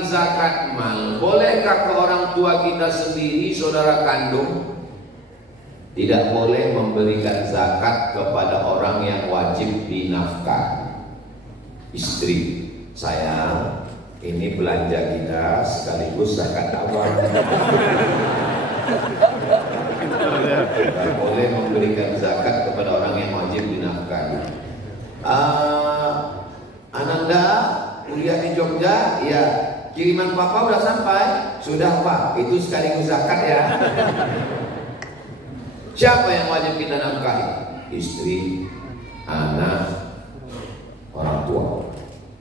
mengurangi zakat mal. Bolehkah ke orang tua kita sendiri, saudara kandung? Tidak boleh memberikan zakat kepada orang yang wajib dinafkahi. Istri, sayang, ini belanja kita sekaligus zakat awal. Tidak boleh memberikan zakat kepada orang yang wajib dinafkahi. Ananda kuliah di Jogja, ya. Kiriman papa udah sampai? Sudah pak, itu sekaligus zakat ya. Siapa yang wajib kita nafkahi? Istri, anak, orang tua.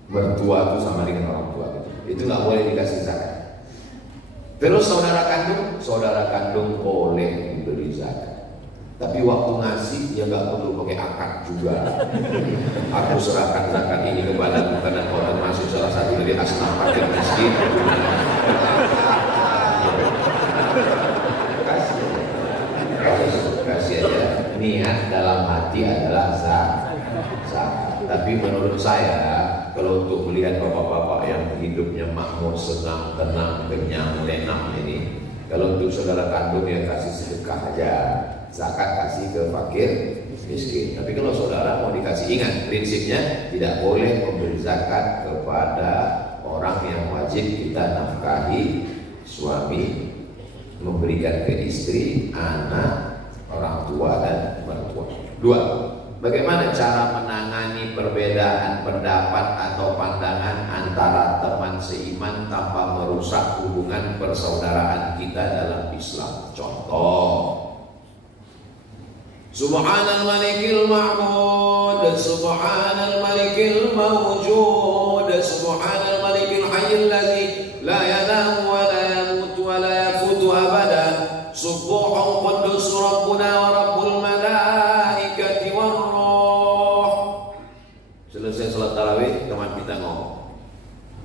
Mertua itu sama dengan orang tua. Itu nggak boleh dikasih zakat. Terus saudara kandung boleh diberi zakat. Tapi waktu ngasih ya nggak perlu pakai akad juga. Aku serahkan zakat ini kepada karena kau termasuk salah satu dari asnaf fakir miskin. Kasih aja. Niat dalam hati adalah zakat. Tapi menurut saya, kalau untuk melihat bapak-bapak yang hidupnya makmur, senang, tenang, kenyang, enak ini, kalau untuk saudara kandung ya kasih sedekah aja. Zakat kasih ke fakir miskin. Tapi kalau saudara mau dikasih, ingat prinsipnya tidak boleh memberi zakat kepada orang yang wajib kita nafkahi, suami, memberikan ke istri, anak, orang tua dan mertua. Dua, bagaimana cara menangani perbedaan pendapat atau pandangan antara teman seiman tanpa merusak hubungan persaudaraan kita dalam Islam? Contoh, Subhanal Malikil Ma'bud, Subhanal Malikil Mawjud, Subhanal Malikil Hayyil Ladzi la yanamu wa la yamutu wa la yafutu abada, Subbuhun Quddus Rabbuna wa Rabbul Malaikati war Ruh. Selesai salat tarawih, teman kita ngomong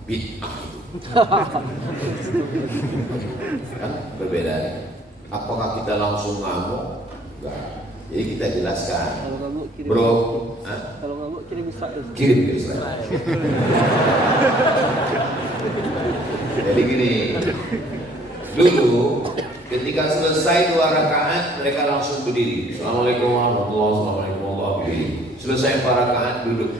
bid'ah itu. Kan berbeda. Apakah kita langsung ngamuk? Enggak. Jadi kita jelaskan, bro, kalau nggak kirim Israel. Kirim ke Israel. Jadi gini, dulu ketika selesai 2 rakaat mereka langsung berdiri. Assalamualaikum warahmatullahi wabarakatuh. Selesai 4 rakaat duduk,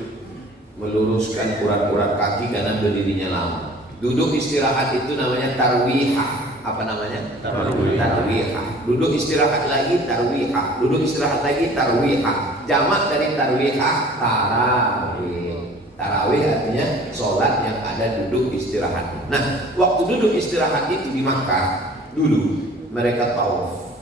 meluruskan urat-urat kaki karena berdirinya lama. Duduk istirahat itu namanya tarwihah. Apa namanya? Tarwihah. Duduk istirahat lagi tarwihah. Duduk istirahat lagi tarwihah. Jamak dari tarwihah tarawih. Tarawih artinya sholat yang ada duduk istirahat. Nah, waktu duduk istirahat itu di Makkah dulu mereka tawaf.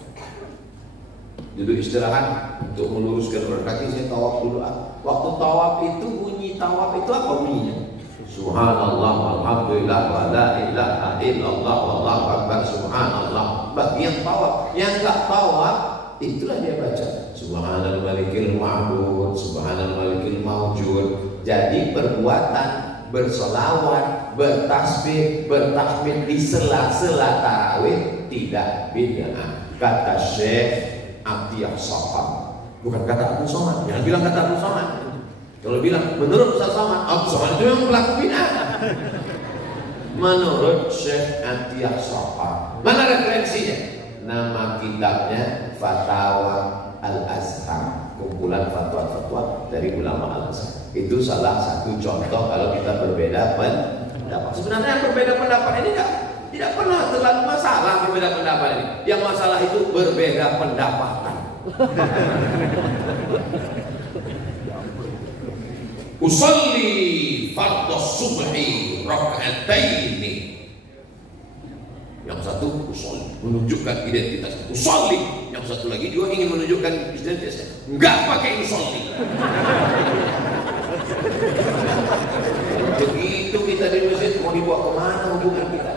Duduk istirahat untuk meluruskan urat kaki, saya tawaf dulu. Waktu tawaf itu bunyi tawaf itu apa bunyinya? Subhanallah walhamdulillah wa la ilaha illallah wallahu akbar. Subhanallah. Bagian tawaf. Yang enggak tawaf itulah dia baca Subhanal Malikil Ma'bud, Subhanal Malikil Mawjud. Jadi perbuatan bersolawat, bertasbih, bertahmid di sela-sela tarawih tidak bid'ah. Kata Syekh Atiyah Safar, bukan kata Abu Somad. Jangan bilang kata Abu Somad. Kalau bilang menurut Ustaz Somad, Abu Somad itu yang pelaku bid'ah. Menurut Syekh Atiyah Safar. Mana referensinya? Nama kitabnya Fatawa Al-Azhar, kumpulan fatwa-fatwa dari ulama Al-Azhar. Itu salah satu contoh kalau kita berbeda pendapat. Sebenarnya berbeda pendapat ini tidak pernah terlalu masalah berbeda pendapat ini. Yang masalah itu berbeda pendapatan. Usalli fardhus subhi rak'ataini. Yang satu usalli menunjukkan identitas usalli, yang satu lagi juga ingin menunjukkan identitas. Enggak pakai usalli. Begitu kita di masjid mau dibawa kemana hubungan kita?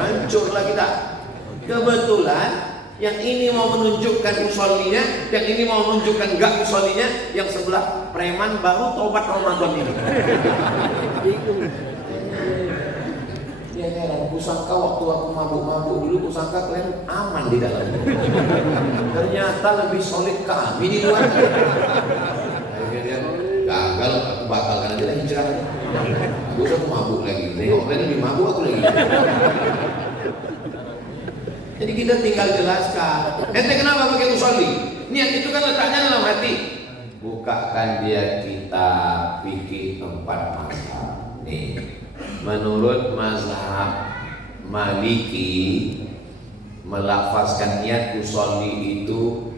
Hancurlah kita. Kebetulan yang ini mau menunjukkan usollinya, yang ini mau menunjukkan enggak usollinya, yang sebelah preman baru tobat Ramadan ini. Ya heran, kusangka waktu aku mabuk-mabuk dulu, kusangka kalian aman di dalam. Ternyata lebih solid kami di luar. Akhirnya dia gagal, aku batalkan aja lah hijrah. Gue udah mabuk lagi. Nengok lain lebih mabuk aku lagi. Jadi kita tinggal jelaskan. Ente kenapa pakai usolli? Niat itu kan letaknya dalam hati. Bukakan dia kitab fikih 4 mazhab. Nih, menurut mazhab Maliki, melafazkan niat usolli itu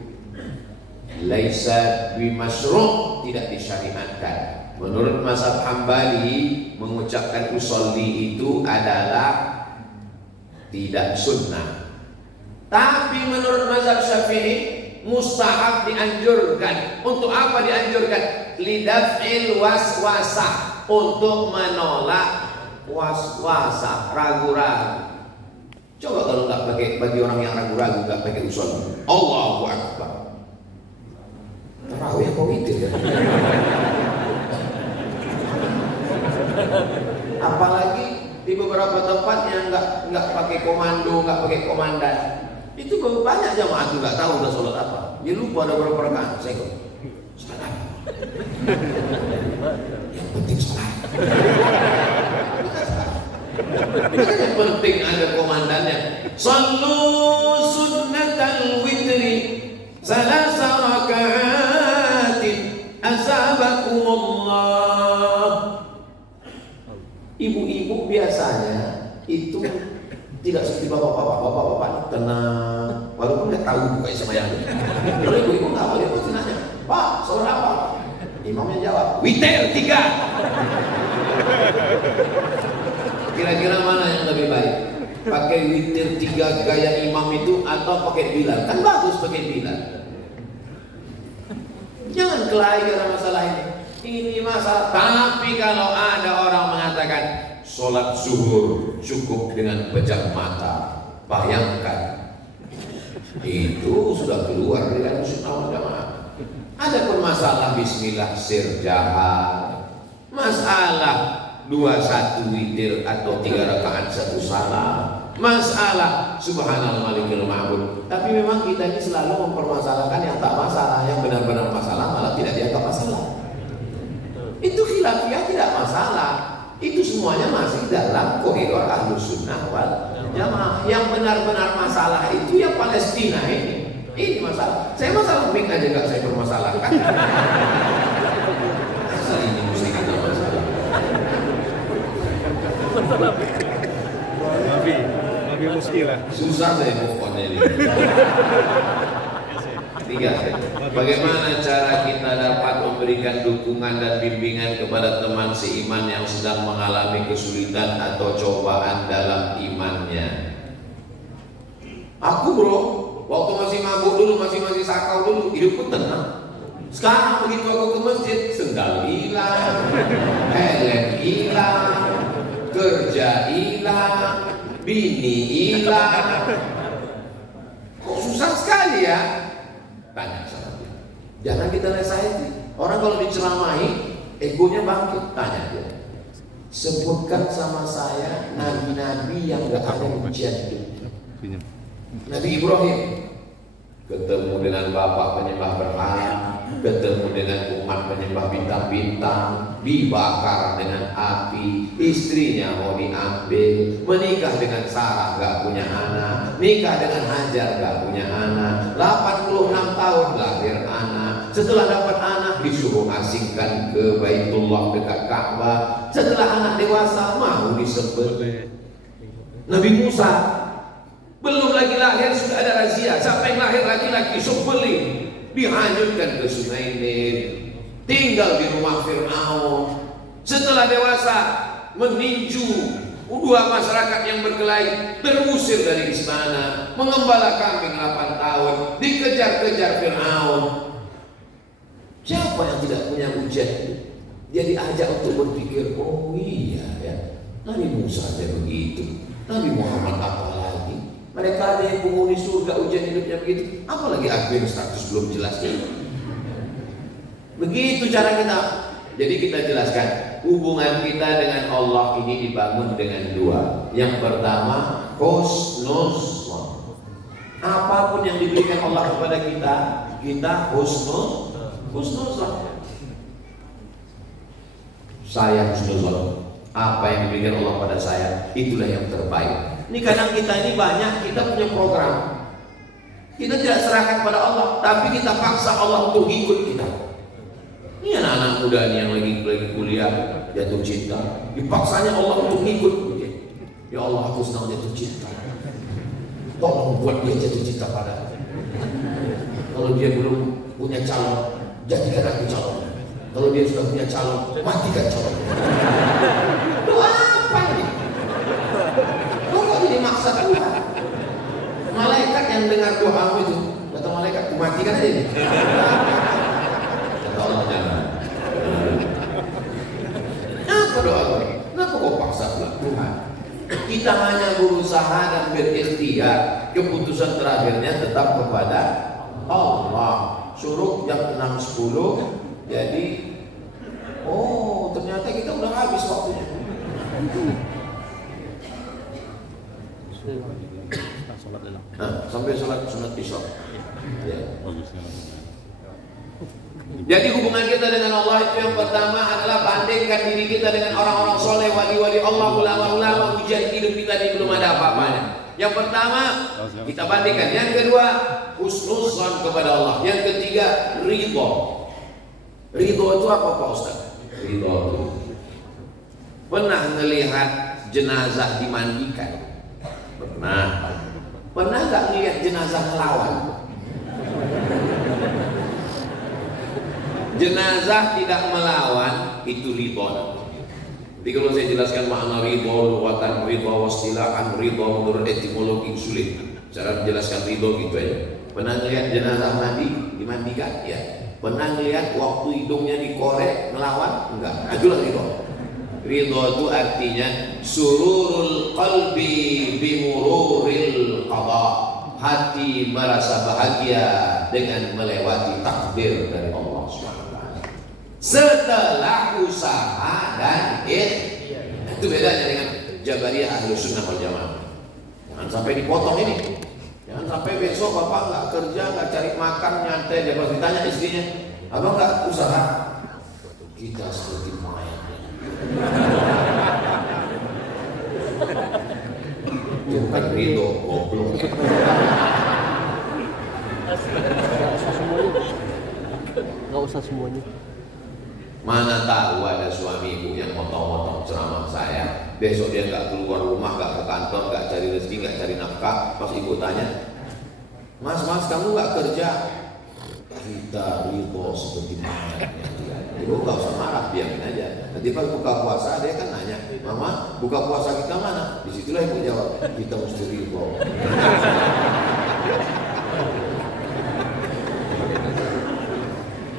laisa bimasyru', tidak disyariatkan. Menurut mazhab Hambali, mengucapkan usolli itu adalah tidak sunnah. Tapi menurut mazhab Syafi'i mustahab, dianjurkan. Untuk apa dianjurkan? Lidaf'il waswasah, untuk menolak waswasah, ragu-ragu. Coba kalau nggak pakai, bagi orang yang ragu-ragu nggak pakai usolli, Allahu Akbar, tarawih apa witir ya? Apalagi di beberapa tempat yang nggak pakai komando, nggak pakai komandan, itu banyak jamaah tuh nggak tahu udah sholat apa, dia lupa ada berapa rakaat. Saya kok sholat apa? Yang penting sholat. Yang penting ada komandannya. Sallu sunnatal witri salasa raka'atin asabakumullah. Ibu-ibu biasanya itu tidak seperti bapak-bapak. Bapak-bapak tenang, walaupun nggak tahu bukan sembahyang. Kalau ibu-ibu nggak boleh, pasti nanya, Pak, sholat apa? Imamnya jawab, witir 3. Kira-kira mana yang lebih baik? Pakai witir 3 gaya imam itu atau pakai Bilal? Kan bagus pakai Bilal. Jangan kelahi karena masalah ini. Ini masalah. Tapi kalau ada orang mengatakan sholat zuhur cukup dengan pejam mata, bayangkan, itu sudah keluar dari sunnah wal jamaah. Adapun masalah bismillah sir jahat, masalah 21 witir atau 3 rakaat 1 salam, masalah subhanal malikil ma'bud. Tapi memang kita ini selalu mempermasalahkan yang tak masalah, yang benar-benar masalah malah tidak dianggap masalah. Itu khilafiyah tidak masalah. Itu semuanya masih dalam koridor Ahlus Sunnah wal Jamaah. Yang benar-benar masalah itu yang Palestina ini. Ini masalah. Saya masalah pink aja nggak saya permasalahkan. Asal ini mesti kita masalah. Nabi muskilah. Susah saya move on ini. 3. Bagaimana cara kita dapat memberikan dukungan dan bimbingan kepada teman seiman yang sedang mengalami kesulitan atau cobaan dalam imannya? Aku bro, waktu masih mabuk dulu, masih sakau dulu, hidupku tenang. Sekarang begitu aku ke masjid, sendal hilang, helm hilang, kerja hilang, bini hilang. Kok susah sekali ya? Tanya sama dia. Jangan kita nasihati. Orang kalau diceramahi, egonya bangkit. Tanya dia. Sebutkan sama saya nabi-nabi yang gak ada ujian hidupnya. Nabi Ibrahim ketemu dengan bapak penyembah berhala, ketemu dengan umat penyembah bintang-bintang, dibakar dengan api, istrinya mau diambil, menikah dengan Sarah gak punya anak, nikah dengan Hajar gak punya anak, 86 tahun lahir anak, setelah dapat anak disuruh asingkan ke Baitullah dekat Ka'bah, setelah anak dewasa mau disembelih. Nabi Musa belum lagi lahir sudah ada razia, siapa yang lahir laki-laki sembelih, dihanyutkan ke Sungai Nil, tinggal di rumah Fir'aun. Setelah dewasa meninju 2 masyarakat yang berkelahi, terusir dari istana, mengembala kambing 8 tahun, dikejar-kejar Fir'aun. Siapa yang tidak punya ujian? Dia diajak untuk berpikir, oh iya ya, Nabi Musa aja begitu, Nabi Muhammad apa lagi? Mereka ada yang penghuni surga, ujian hidupnya begitu, apalagi aku yang status belum jelas ini. Begitu cara kita. Jadi kita jelaskan hubungan kita dengan Allah ini dibangun dengan 2. Yang pertama, husnuzon. Apapun yang diberikan Allah kepada kita, kita husnuzon. Saya husnuzon. Apa yang diberikan Allah pada saya, itulah yang terbaik. Ini kadang kita ini banyak, kita punya program, kita tidak serahkan pada Allah, tapi kita paksa Allah untuk ikut kita. Ini anak-anak muda nih yang lagi kuliah jatuh cinta, dipaksanya Allah untuk ikut. Ya Allah, aku sedang jatuh cinta, tolong buat dia jatuh cinta pada. Kalau dia belum punya calon, jadikan aku calon. Kalau dia sudah punya calon, matikan calon. Doa apa ini? Kok jadi maksa Tuhan? Malaikat yang dengar doamu itu, kata malaikat, ku matikan aja ini. Kata Allah, jangan. Apa doa ini? Kenapa kau paksa Tuhan? Kita hanya berusaha dan berikhtiar, keputusan terakhirnya tetap kepada Allah. Suruh jam 6.10. Jadi, oh ternyata kita udah habis waktunya. Sampai sholat isya. Ya. Jadi hubungan kita dengan Allah itu yang pertama adalah bandingkan diri kita dengan orang-orang soleh, wali-wali Allah, ulama-ulama. Ujian hidup kita ini belum ada apa-apanya. Yang pertama kita bandingkan. Yang kedua husnuzan kepada Allah. Yang ketiga ridho. Ridho itu apa Pak Ustaz? Ridho itu pernah melihat jenazah dimandikan? Pernah. Pernah nggak melihat jenazah melawan? Jenazah tidak melawan itu ridho. Jadi kalau saya jelaskan makna ridho, lughatan ridho, wastilahan ridho menurut etimologi sulit. Cara menjelaskan ridho gitu aja. Pernah melihat jenazah dimandikan? Ya. Pernah lihat waktu hidungnya dikorek melawan? Enggak. Itulah ridho. Ridho itu artinya sururul qalbi bimururil qada. Hati merasa bahagia dengan melewati takdir dari Allah SWT. Setelah usaha dan ikhtiar. Itu bedanya dengan Jabariyah Ahlus Sunnah wal Jamaah. Jangan sampai dipotong ini. Jangan sampai besok bapak nggak kerja, nggak cari makan, nyantai. Dia pasti tanya istrinya, abang nggak usaha? Kita seperti mayat. Itu kan ridho, goblok. Nggak usah semuanya. Mana tahu ada suami ibu yang motong-motong ceramah saya, besok dia nggak keluar rumah, nggak ke kantor, nggak cari rezeki, nggak cari nafkah. Pas ibu tanya, mas kamu nggak kerja? Kita ridho seperti mayatnya dia. Ibu nggak usah marah, biarin aja. Nanti pas buka puasa dia kan nanya, mama buka puasa kita mana? Disitulah ibu jawab, kita mesti ridho.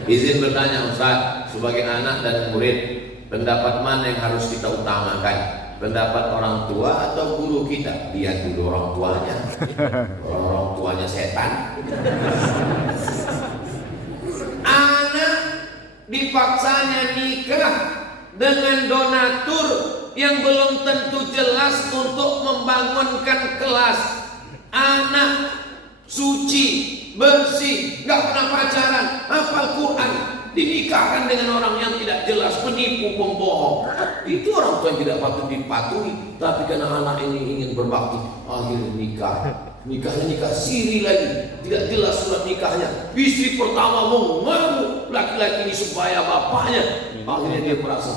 Izin bertanya Ustaz, sebagai anak dan murid, pendapat mana yang harus kita utamakan? Pendapat orang tua atau guru kita? Lihat dulu orang tuanya. Orang tuanya setan. Anak dipaksanya nikah dengan donatur yang belum tentu jelas untuk membangunkan kelas. Anak suci, bersih, nggak pernah pacaran, hafal Quran, dinikahkan dengan orang yang tidak jelas, penipu, pembohong. Itu orang tua yang tidak patut dipatuhi. Tapi karena anak ini ingin berbakti, akhirnya nikahnya nikah siri lagi, tidak jelas surat nikahnya. Istri pertama mengaku laki-laki ini supaya bapaknya. Akhirnya dia merasa,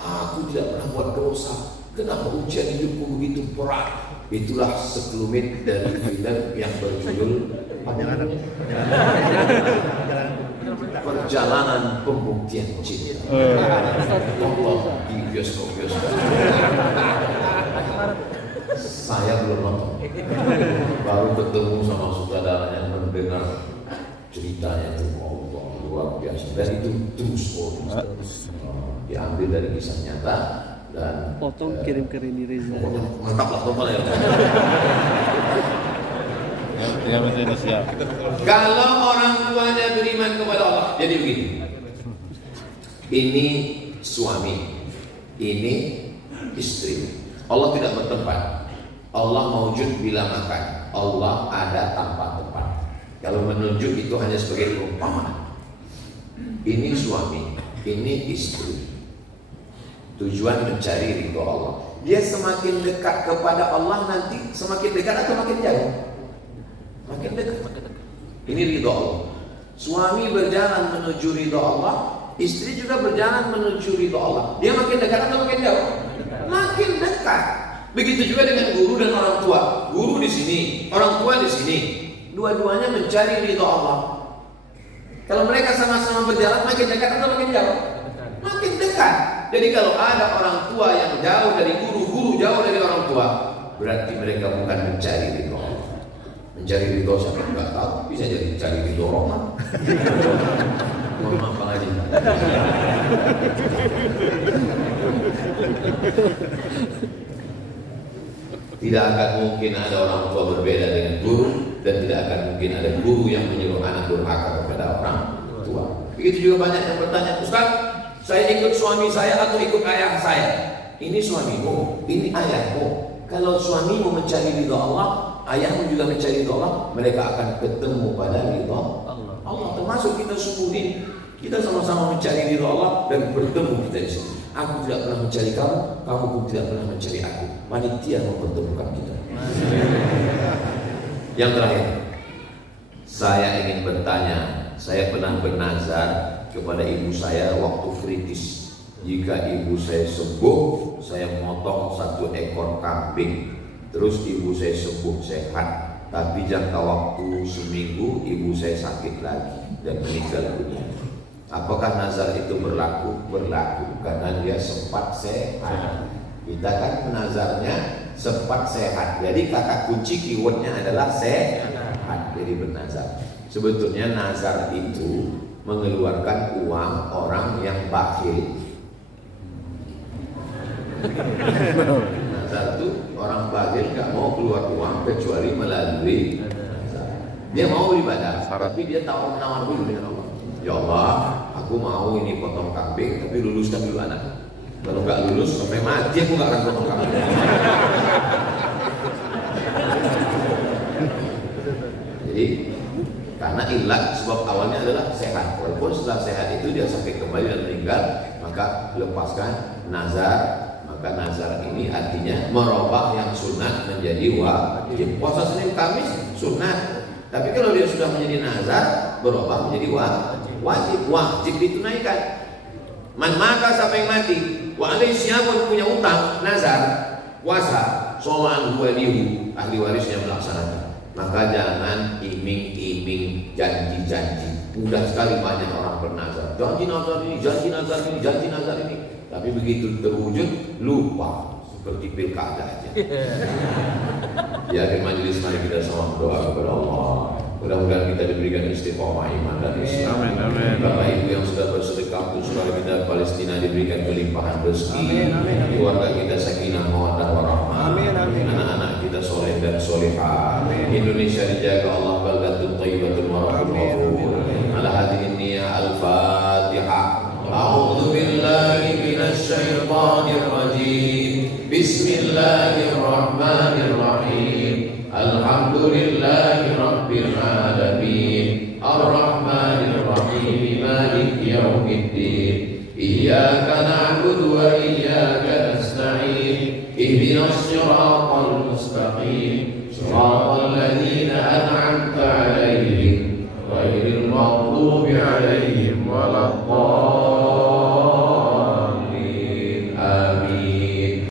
aku tidak pernah buat dosa, kenapa ujian hidupku begitu berat? Itulah sekelumit dari film yang berjudul Perjalanan Pembuktian Cinta. Tonton di bioskop-bioskop. Saya belum nonton, baru ketemu sama sutradaranya, mendengar ceritanya itu, Allah luar biasa. Dan itu true story, diambil dari kisah nyata. Dan potong kirim ke Rini Reza. Mantap lah total ya. Ya mesti siap. Kalau orang tuanya beriman kepada Allah, jadi begini. Ini suami, ini istri. Allah tidak bertempat. Allah maujud bila makan. Allah ada tanpa tempat. Kalau menunjuk itu hanya sebagai perumpamaan. Ini suami, ini istri. Tujuan mencari ridho Allah. Dia semakin dekat kepada Allah nanti semakin dekat atau makin jauh? Makin dekat. Ini ridho Allah. Suami berjalan menuju ridho Allah, istri juga berjalan menuju ridho Allah. Dia makin dekat atau makin jauh? Makin dekat. Begitu juga dengan guru dan orang tua. Guru di sini, orang tua di sini. Dua-duanya mencari ridho Allah. Kalau mereka sama-sama berjalan makin dekat atau makin jauh? Makin dekat. Jadi kalau ada orang tua yang jauh dari guru, guru jauh dari orang tua, berarti mereka bukan mencari ridho Allah. Mencari ridho siapa nggak tahu, bisa jadi mencari ridho Roman. Mohon maaf Bang Haji. Tidak akan mungkin ada orang tua berbeda dengan guru, dan tidak akan mungkin ada guru yang menyuruh anak durhaka kepada orang tua. Begitu juga banyak yang bertanya, Ustaz, saya ikut suami saya atau ikut ayah saya? Ini suamimu, ini ayahmu. Kalau suamimu mencari ridho Allah, ayahmu juga mencari ridho Allah, mereka akan ketemu pada ridho Allah. Termasuk kita subuhin, kita sama-sama mencari ridho Allah dan bertemu kita di sini. Aku tidak pernah mencari kamu, kamu pun tidak pernah mencari aku. Panitia mempertemukan kita. Yang terakhir, saya ingin bertanya. Saya pernah bernazar kepada ibu saya waktu kritis. Jika ibu saya sembuh, saya motong 1 ekor kambing. Terus ibu saya sembuh sehat. Tapi jangka waktu seminggu ibu saya sakit lagi dan meninggal dunia. Apakah nazar itu berlaku? Berlaku karena dia sempat sehat. Kita kan nazarnya sempat sehat. Jadi kata kunci keywordnya adalah sehat. Jadi bernazar. Sebetulnya nazar itu mengeluarkan uang orang yang bakhil. Nazar itu orang bakhil gak mau keluar uang kecuali melalui nazar. Dia mau beribadah, tapi dia tahu menawar dulu dengan Allah. Ya Allah, aku mau ini potong kambing, tapi luluskan dulu anak. Kalau nggak lulus sampai mati aku nggak akan potong kambing. Jadi karena ilat sebab awalnya adalah sehat. Walaupun setelah sehat itu dia sakit kembali dan meninggal, maka lepaskan nazar. Maka nazar ini artinya merubah yang sunat menjadi wajib. Puasa Senin Kamis sunat, tapi kalau dia sudah menjadi nazar berubah menjadi wajib. Wajib ditunaikan. Man maka siapa yang mati, wa alaihi siyamun punya utang nazar puasa, soal walihu ahli warisnya melaksanakan. Maka jangan iming-iming janji-janji. Mudah sekali banyak orang bernazar, janji nazar ini, janji nazar ini, janji nazar ini. Tapi begitu terwujud lupa, seperti pilkada aja. Di akhir majelis mari kita sama berdoa kepada Allah. Mudah-mudahan kita diberikan istiqomah iman dan Islam. Amin. Bapak Ibu yang sudah bersedekah untuk saudara kita Palestina diberikan kelimpahan rezeki. Keluarga kita sakinah mawaddah warahmah. Anak-anak kita soleh dan solihah. Indonesia dijaga Allah baldatun thayyibatun wa rahmatuh. Ala hadirin niyah al-Fatihah. A'udzu billahi minasy syaithanir rajim. Bismillahirrahmanirrahim. Alhamdulillahi rabbil alamin. Ar-Rahmanir Rahim. Maliki yaumiddin. Iyyaka na'budu wa iyyaka nasta'in. Ihdinas siratal mustaqim. Siratal ladzina an'amta 'alaihim ghairil maghdubi 'alaihim waladdallin.